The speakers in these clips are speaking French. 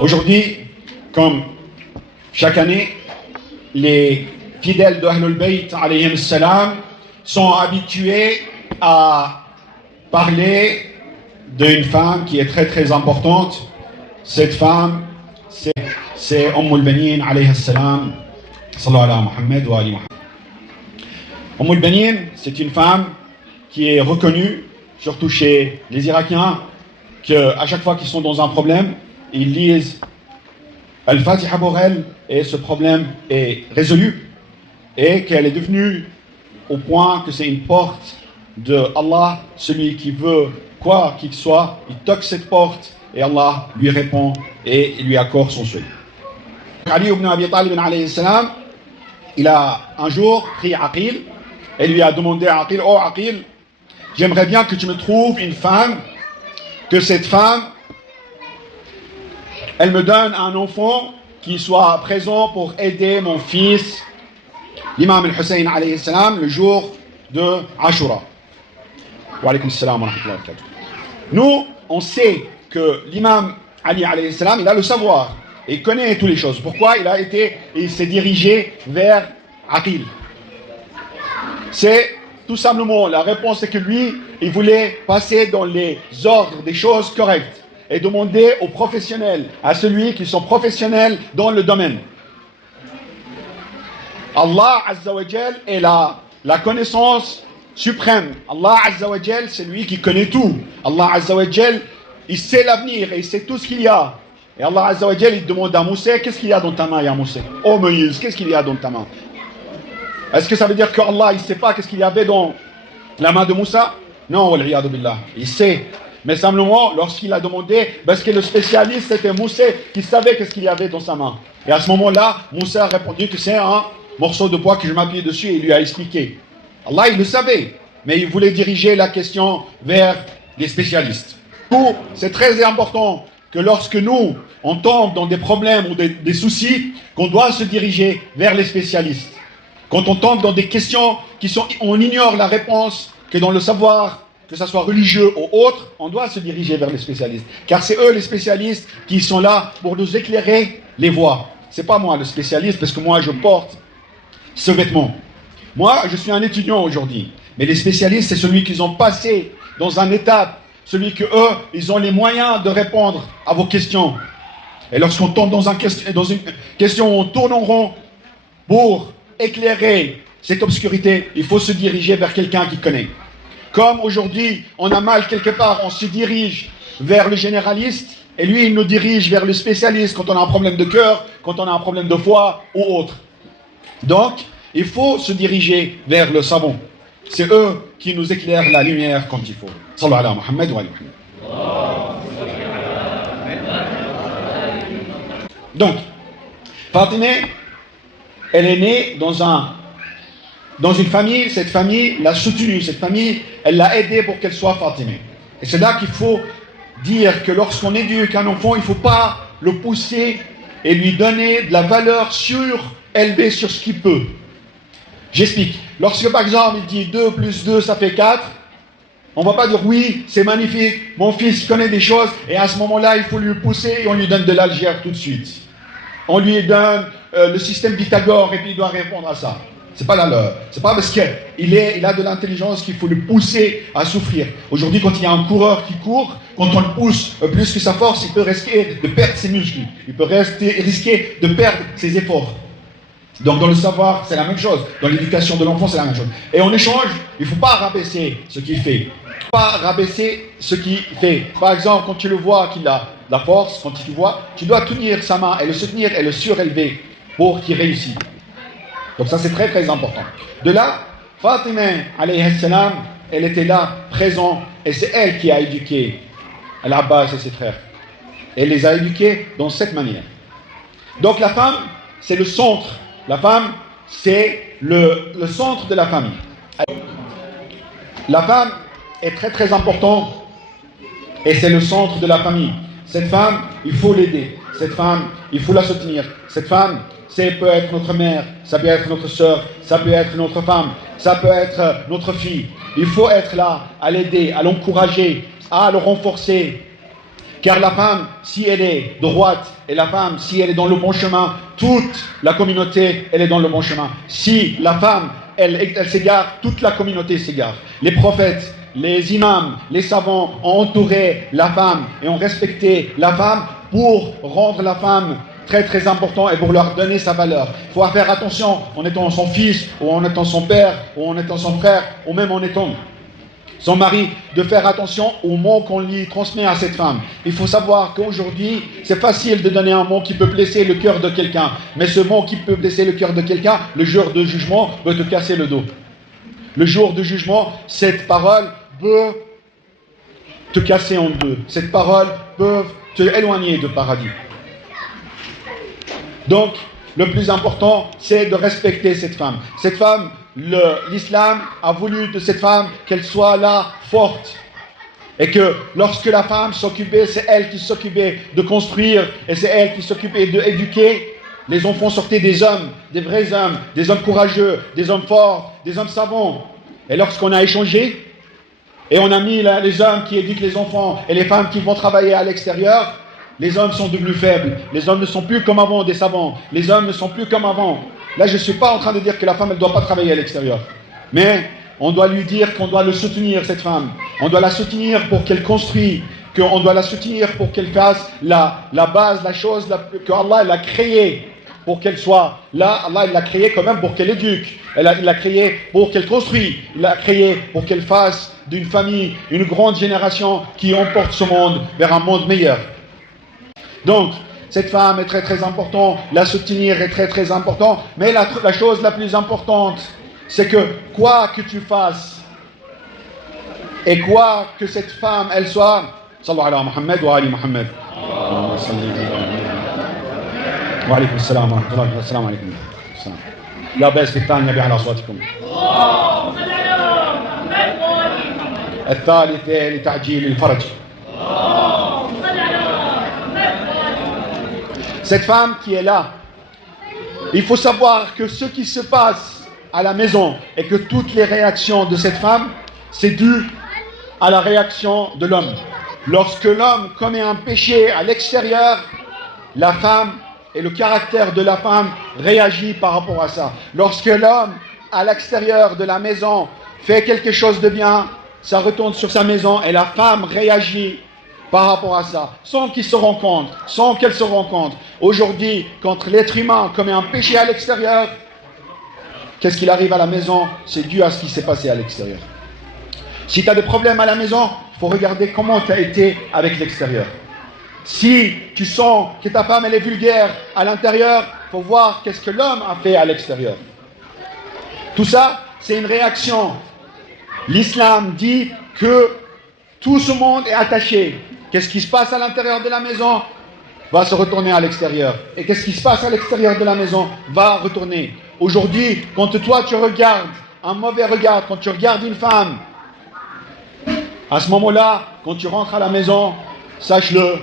Aujourd'hui, comme chaque année, les fidèles de Ahlul Bayt alayhim salam sont habitués à parler d'une femme qui est très très importante. Cette femme, c'est al-Banin alayhi salam, sallallahu ala Muhammad wa ali Muhammad. al-Banin, c'est une femme qui est reconnue, surtout chez les Irakiens, qu'à chaque fois qu'ils sont dans un problème, ils lisent Al-Fatiha pour elle et ce problème est résolu, et qu'elle est devenue au point que c'est une porte de Allah. Celui qui veut quoi qu'il soit, il toque cette porte et Allah lui répond et lui accorde son souhait. Ali ibn Abi Talib alayhi salam, il a un jour pris Aqil et lui a demandé à Aqil: oh Aqil, j'aimerais bien que tu me trouves une femme, que cette femme, elle me donne un enfant qui soit présent pour aider mon fils, l'imam al-Hussein alayhi salam, le jour de Ashura. Wa alaykum salam wa rahmatullahi wa barakatuh. Nous, on sait que l'imam Ali alayhi salam, il a le savoir, et il connaît toutes les choses. Pourquoi il s'est dirigé vers Aqil? C'est tout simplement, la réponse c'est que lui, il voulait passer dans les ordres des choses correctes et demander aux professionnels, à celui qui sont professionnels dans le domaine. Allah Azza wa Jal est la connaissance suprême. Allah Azza wa Jal, c'est lui qui connaît tout. Allah Azza wa Jal, il sait l'avenir et il sait tout ce qu'il y a. Et Allah Azza wa Jal, il demande à Moussa: qu'est-ce qu'il y a dans ta main, ya Moussa? Oh Moïse, qu'est-ce qu'il y a dans ta main? Est-ce que ça veut dire qu'Allah, il ne sait pas qu'est-ce qu'il y avait dans la main de Moussa? Non, wal'iyadu billah, il sait. Mais simplement, lorsqu'il a demandé, parce que le spécialiste, c'était Moussa, qui savait qu'est-ce qu'il y avait dans sa main. Et à ce moment-là, Moussa a répondu que c'est un morceau de bois que je m'appuie dessus, et il lui a expliqué. Allah, il le savait, mais il voulait diriger la question vers les spécialistes. C'est très important que lorsque nous, on tombe dans des problèmes ou des soucis, qu'on doit se diriger vers les spécialistes. Quand on tombe dans des questions on ignore la réponse, que dans le savoir, que ce soit religieux ou autre, on doit se diriger vers les spécialistes. Car c'est eux les spécialistes qui sont là pour nous éclairer les voies. C'est pas moi le spécialiste, parce que moi je porte ce vêtement. Moi je suis un étudiant aujourd'hui. Mais les spécialistes, c'est celui qu'ils ont passé dans un étape, celui que eux, ils ont les moyens de répondre à vos questions. Et lorsqu'on tombe dans une question où on tourne en rond pour éclairer cette obscurité, il faut se diriger vers quelqu'un qui connaît. Comme aujourd'hui, on a mal quelque part, on se dirige vers le généraliste, et lui, il nous dirige vers le spécialiste quand on a un problème de cœur, quand on a un problème de foie ou autre. Donc, il faut se diriger vers le savant. C'est eux qui nous éclairent la lumière quand il faut. Sallallahu ala Muhammad wa ali Muhammad. Donc, Fatima, elle est née dans une famille. Cette famille l'a soutenue, cette famille, elle l'a aidée pour qu'elle soit Fatima. Et c'est là qu'il faut dire que lorsqu'on éduque un enfant, il ne faut pas le pousser et lui donner de la valeur élevée sur ce qu'il peut. J'explique. Lorsque par exemple il dit 2 plus 2 ça fait 4, on ne va pas dire oui, c'est magnifique, mon fils connaît des choses, et à ce moment-là il faut lui pousser et on lui donne de l'algèbre tout de suite. On lui donne le système Pythagore et puis il doit répondre à ça. C'est pas c'est pas parce qu'il a de l'intelligence qu'il faut le pousser à souffrir. Aujourd'hui, quand il y a un coureur qui court, quand on le pousse plus que sa force, il peut risquer de perdre ses muscles. Il peut risquer de perdre ses efforts. Donc dans le savoir, c'est la même chose. Dans l'éducation de l'enfant, c'est la même chose. Et en échange, il ne faut pas rabaisser ce qu'il fait. Pas rabaisser ce qu'il fait. Par exemple, quand tu le vois qu'il a la force, quand tu vois, tu dois tenir sa main et le soutenir et le surélever pour qu'il réussisse. Donc ça c'est très très important. De là, Fatima alayhi salam, elle était là, présente, et c'est elle qui a éduqué Al-Abbas et ses frères. Elle les a éduqués dans cette manière. Donc la femme, c'est le centre. La femme, c'est le centre de la famille. La femme est très très importante et c'est le centre de la famille. Cette femme, il faut l'aider. Cette femme, il faut la soutenir. Cette femme, ça peut être notre mère, ça peut être notre soeur, ça peut être notre femme, ça peut être notre fille. Il faut être là, à l'aider, à l'encourager. à le renforcer. Car la femme, si elle est droite, et la femme, si elle est dans le bon chemin, toute la communauté, elle est dans le bon chemin. Si la femme, elle s'égare, toute la communauté s'égare. Les prophètes, les imams, les savants ont entouré la femme et ont respecté la femme pour rendre la femme très très important et pour leur donner sa valeur. Il faut faire attention en étant son fils, ou en étant son père, ou en étant son frère, ou même en étant son mari, de faire attention aux mots qu'on lui transmet à cette femme. Il faut savoir qu'aujourd'hui, c'est facile de donner un mot qui peut blesser le cœur de quelqu'un. Mais ce mot qui peut blesser le cœur de quelqu'un, le jour de jugement, peut te casser le dos. Le jour de jugement, cette parole peut te casser en deux. Cette parole peut te éloigner du paradis. Donc, le plus important, c'est de respecter cette femme. Cette femme, l'islam a voulu de cette femme qu'elle soit là, forte. Et que lorsque la femme s'occupait, c'est elle qui s'occupait de construire, et c'est elle qui s'occupait d'éduquer. Les enfants sortaient des hommes, des vrais hommes, des hommes courageux, des hommes forts, des hommes savants. Et lorsqu'on a échangé, et on a mis les hommes qui éduquent les enfants, et les femmes qui vont travailler à l'extérieur, les hommes sont devenus faibles. Les hommes ne sont plus comme avant des savants. Les hommes ne sont plus comme avant. Là, je ne suis pas en train de dire que la femme, elle ne doit pas travailler à l'extérieur. Mais on doit lui dire qu'on doit le soutenir, cette femme. On doit la soutenir pour qu'elle construise, qu'on doit la soutenir pour qu'elle fasse la base, la chose que Allah l'a créée pour qu'elle soit là. Allah l'a créée quand même pour qu'elle éduque. Il l'a créée pour qu'elle construise. Il l'a créée pour qu'elle fasse d'une famille une grande génération qui emporte ce monde vers un monde meilleur. Donc, cette femme est très très importante, la soutenir est très très important, mais la chose la plus importante, c'est que quoi que tu fasses, et quoi que cette femme, elle soit, sallallahu alayhi wa Muhammad wa ali Muhammad. Wa alaykum assalam wa rahmatullahi wa salam alaykum. La baisse في الثانية بأعلى أصواتكم. الثالثة لتعجيل الفرج. Cette femme qui est là, il faut savoir que ce qui se passe à la maison et que toutes les réactions de cette femme, c'est dû à la réaction de l'homme. Lorsque l'homme commet un péché à l'extérieur, la femme et le caractère de la femme réagit par rapport à ça. Lorsque l'homme à l'extérieur de la maison fait quelque chose de bien, ça retourne sur sa maison et la femme réagit par rapport à ça, sans qu'ils se rencontrent, sans qu'elles se rencontrent. Aujourd'hui, quand l'être humain commet un péché à l'extérieur, qu'est-ce qu'il arrive à la maison? C'est dû à ce qui s'est passé à l'extérieur. Si tu as des problèmes à la maison, il faut regarder comment tu as été avec l'extérieur. Si tu sens que ta femme elle est vulgaire à l'intérieur, il faut voir qu'est-ce que l'homme a fait à l'extérieur. Tout ça, c'est une réaction. L'islam dit que tout ce monde est attaché. Qu'est-ce qui se passe à l'intérieur de la maison va se retourner à l'extérieur. Et qu'est-ce qui se passe à l'extérieur de la maison va retourner. Aujourd'hui, quand toi tu regardes un mauvais regard, quand tu regardes une femme, à ce moment-là, quand tu rentres à la maison, sache-le,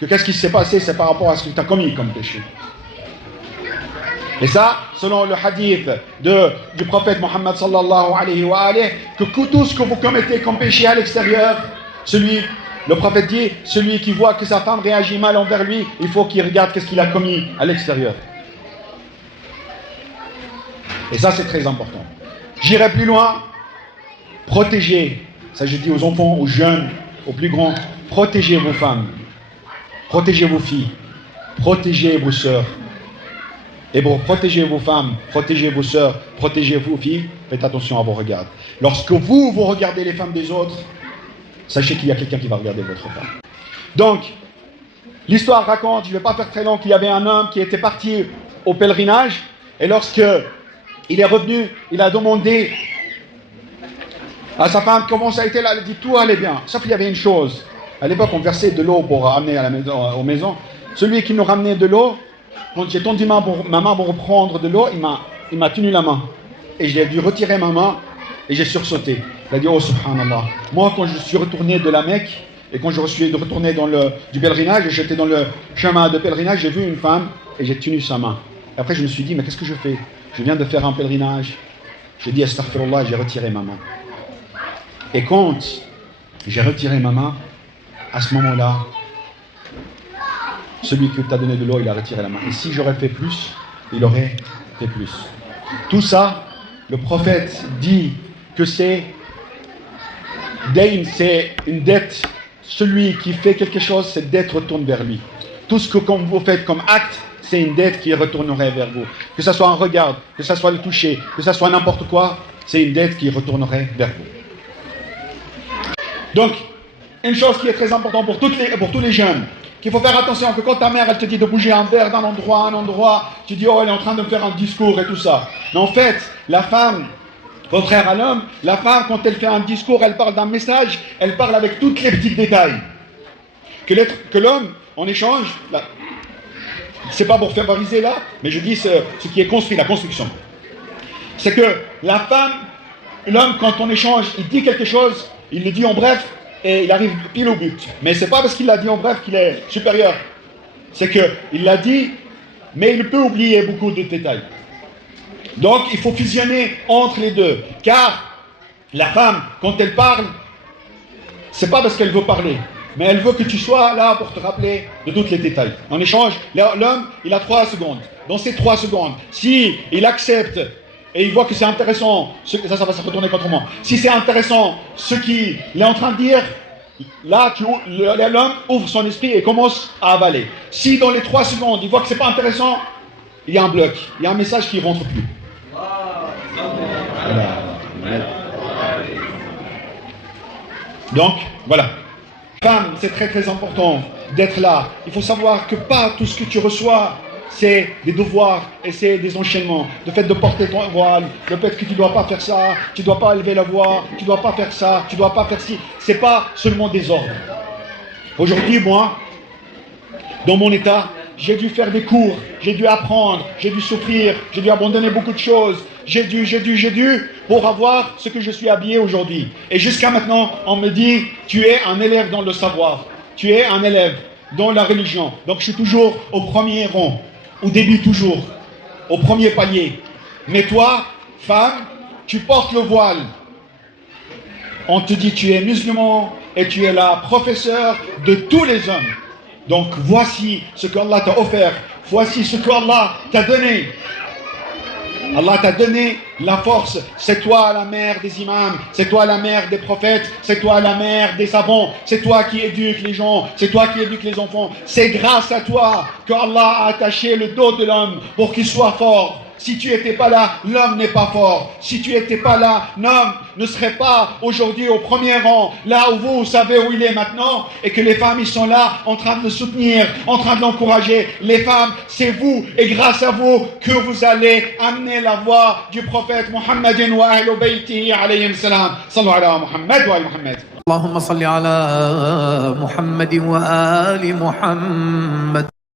que qu'est-ce qui s'est passé, c'est par rapport à ce que tu as commis comme péché. Et ça, selon le hadith du prophète Mohammed sallallahu alayhi wa alayhi, que tout ce que vous commettez comme péché à l'extérieur, le prophète dit, celui qui voit que sa femme réagit mal envers lui, il faut qu'il regarde qu'est-ce qu'il a commis à l'extérieur. Et ça, c'est très important. J'irai plus loin, protégez, ça je dis aux enfants, aux jeunes, aux plus grands, protégez vos femmes, protégez vos filles, protégez vos sœurs. Et pour protéger vos femmes, protéger vos sœurs, protéger vos filles, faites attention à vos regards. Lorsque vous regardez les femmes des autres, sachez qu'il y a quelqu'un qui va regarder votre femme. Donc, l'histoire raconte, je ne vais pas faire très long, qu'il y avait un homme qui était parti au pèlerinage, et lorsque il est revenu, il a demandé à sa femme comment ça a été là, elle a dit tout allait bien, sauf qu'il y avait une chose. À l'époque, on versait de l'eau pour amener à la maison, aux maisons. Celui qui nous ramenait de l'eau, quand j'ai tendu ma main pour reprendre de l'eau, il m'a tenu la main. Et j'ai dû retirer ma main et j'ai sursauté. Il a dit, oh subhanallah. Moi, quand je suis retourné de la Mecque, et quand je suis retourné du pèlerinage, et j'étais dans le chemin de pèlerinage, j'ai vu une femme et j'ai tenu sa main. Et après, je me suis dit, mais qu'est-ce que je fais? Je viens de faire un pèlerinage. J'ai dit, astaghfirullah, j'ai retiré ma main. Et quand J'ai retiré ma main. À ce moment-là, celui qui t'a donné de l'eau, il a retiré la main. Et si j'aurais fait plus, il aurait fait plus. Tout ça, le prophète dit que c'est Dayn, c'est une dette. Celui qui fait quelque chose, cette dette retourne vers lui. Tout ce que vous faites comme acte, c'est une dette qui retournerait vers vous. Que ce soit un regard, que ce soit le toucher, que ce soit n'importe quoi, c'est une dette qui retournerait vers vous. Donc, une chose qui est très importante pour tous les jeunes, qu'il faut faire attention, que quand ta mère elle te dit de bouger un verre d'un endroit à un endroit, tu dis oh elle est en train de me faire un discours et tout ça. Mais en fait, la femme, contraire à l'homme, la femme quand elle fait un discours, elle parle d'un message, elle parle avec tous les petits détails. Que l'homme, en échange, c'est pas pour favoriser là, mais je dis ce qui est construit, la construction. C'est que la femme, l'homme quand on échange, il dit quelque chose, il le dit en bref, et il arrive pile au but. Mais c'est pas parce qu'il l'a dit en bref qu'il est supérieur. C'est qu'il l'a dit, mais il peut oublier beaucoup de détails. Donc il faut fusionner entre les deux. Car la femme, quand elle parle, c'est pas parce qu'elle veut parler, mais elle veut que tu sois là pour te rappeler de tous les détails. En échange, l'homme, il a 3 secondes. Dans ces 3 secondes, si il accepte et il voit que c'est intéressant, ça va se retourner contre moi. Si c'est intéressant ce qu'il est en train de dire, là, l'homme ouvre son esprit et commence à avaler. Si dans les 3 secondes, il voit que c'est pas intéressant, il y a un bloc, il y a un message qui ne rentre plus. Voilà. Donc, voilà. Femme, c'est très très important d'être là. Il faut savoir que pas tout ce que tu reçois, c'est des devoirs et c'est des enchaînements. Le fait de porter ton voile, le fait que tu ne dois pas faire ça, tu ne dois pas élever la voix, tu ne dois pas faire ça, tu ne dois pas faire ci. Ce n'est pas seulement des ordres. Aujourd'hui, moi, dans mon état, j'ai dû faire des cours, j'ai dû apprendre, j'ai dû souffrir, j'ai dû abandonner beaucoup de choses. J'ai dû pour avoir ce que je suis habillé aujourd'hui. Et jusqu'à maintenant, on me dit, tu es un élève dans le savoir. Tu es un élève dans la religion. Donc je suis toujours au premier rang, au début toujours, au premier palier. Mais toi, femme, tu portes le voile. On te dit, tu es musulman et tu es la professeure de tous les hommes. Donc voici ce qu'Allah t'a offert. Voici ce qu'Allah t'a donné. Allah t'a donné la force. C'est toi la mère des imams, c'est toi la mère des prophètes, c'est toi la mère des savants, c'est toi qui éduques les gens, c'est toi qui éduques les enfants. C'est grâce à toi qu'Allah a attaché le dos de l'homme pour qu'il soit fort. Si tu n'étais pas là, l'homme n'est pas fort. Si tu n'étais pas là, l'homme ne serait pas aujourd'hui au premier rang, là où vous savez où il est maintenant, et que les femmes, ils sont là, en train de le soutenir, en train de l'encourager. Les femmes, c'est vous, et grâce à vous, que vous allez amener la voix du prophète Muhammadin wa ahlu baytihi alayhim salam. Sallu ala Muhammad wa ala Muhammad. اللهم صل على محمد وآل محمد